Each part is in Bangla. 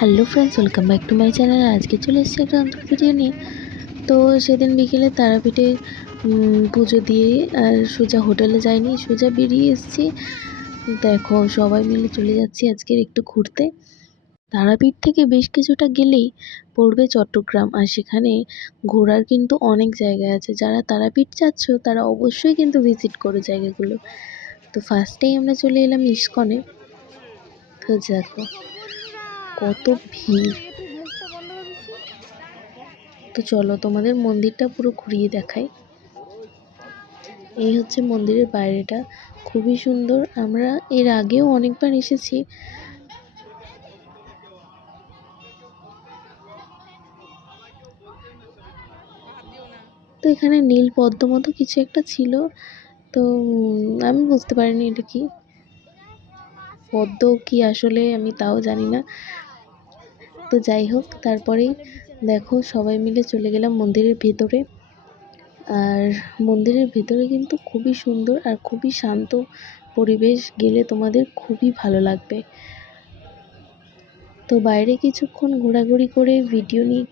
Hello friends, welcome back to my channel. আজকে চলে এসেছি একটা নতুন ভিডিও নিয়ে। তো সেদিন বিকেলে তারাপীঠে পুজো দিয়ে আর সোজা হোটেলে যাইনি, সোজা বেরিয়ে এসেছি। দেখো সবাই মিলে চলে যাচ্ছি আজকের একটু ঘুরতে। তারাপীঠ থেকে বেশ কিছুটা গেলেই পড়বে চট্টগ্রাম, আর সেখানে ঘোরার কিন্তু অনেক জায়গা আছে। যারা তারাপীঠ যাচ্ছ তারা অবশ্যই কিন্তু ভিজিট করো জায়গাগুলো। তো ফার্স্টেই আমরা চলে এলাম ইস্কনে। তো দেখো কত ভিড়। তো চলো তোমাদের মন্দিরটা পুরো ঘুরিয়ে দেখাই। এই হচ্ছে মন্দিরের বাইরেটা, খুবই সুন্দর। আমরা এর আগেও অনেকবার এসেছি। তো এখানে নীল পদ্ম মতো কিছু একটা ছিল, তো আমি বুঝতে পারিনি এটা কি পদ্ম কি আসলে, আমি তাও জানি না। তো যাই হোক, তারপরেই দেখো সবাই মিলে চলে গেলাম মন্দিরের ভেতরে। আর মন্দিরের ভেতরে কিন্তু খুবই সুন্দর আর খুবই শান্ত পরিবেশ, গেলে তোমাদের খুবই ভালো লাগবে। তো বাইরে কিছুক্ষণ ঘোরাঘুরি করে ভিডিও নিয়ে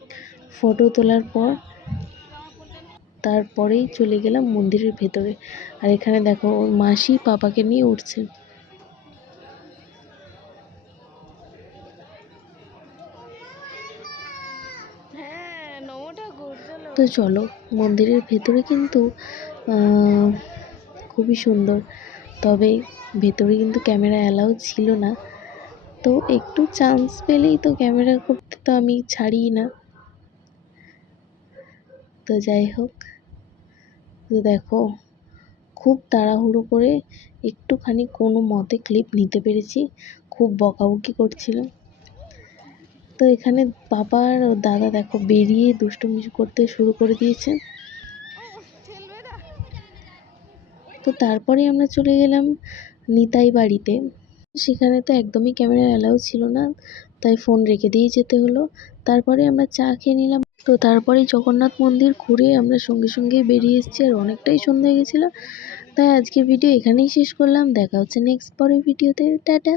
ফটো তোলার পর তারপরেই চলে গেলাম মন্দিরের ভেতরে। আর এখানে দেখো ওর মাসি পাপাকে নিয়ে উঠছে। তো চলো, মন্দিরের ভেতরে কিন্তু খুবই সুন্দর, তবে ভেতরে কিন্তু ক্যামেরা অ্যালাউ ছিল না। তো একটু চান্স পেলেই তো ক্যামেরা করতে তো আমি ছাড়িই না। তো যাই হোক, তো দেখো খুব তাড়াহুড়ো করে একটুখানি কোনো মতে ক্লিপ নিতে পেরেছি, খুব বকাবকি করছিল। তো এখানে বাবা আর দাদা দেখো বেরিয়ে দুষ্টুমি করতে শুরু করে দিয়েছে। তো তারপরে আমরা চলে গেলাম নিতাই বাড়িতে। সেখানে তো একদমই ক্যামেরা অ্যালাউ ছিল না, তাই ফোন রেখে দিয়ে যেতে হলো। তারপরে আমরা চা খেয়ে নিলাম। তো তারপরে জগন্নাথ মন্দির ঘুরে আমরা সঙ্গে সঙ্গেই বেরিয়ে এসেছি, আর অনেকটাই সন্ধ্যা হয়ে গেছিলো। তাই আজকের ভিডিও এখানেই শেষ করলাম। দেখা হচ্ছে নেক্সট পরের ভিডিওতে। টাটা।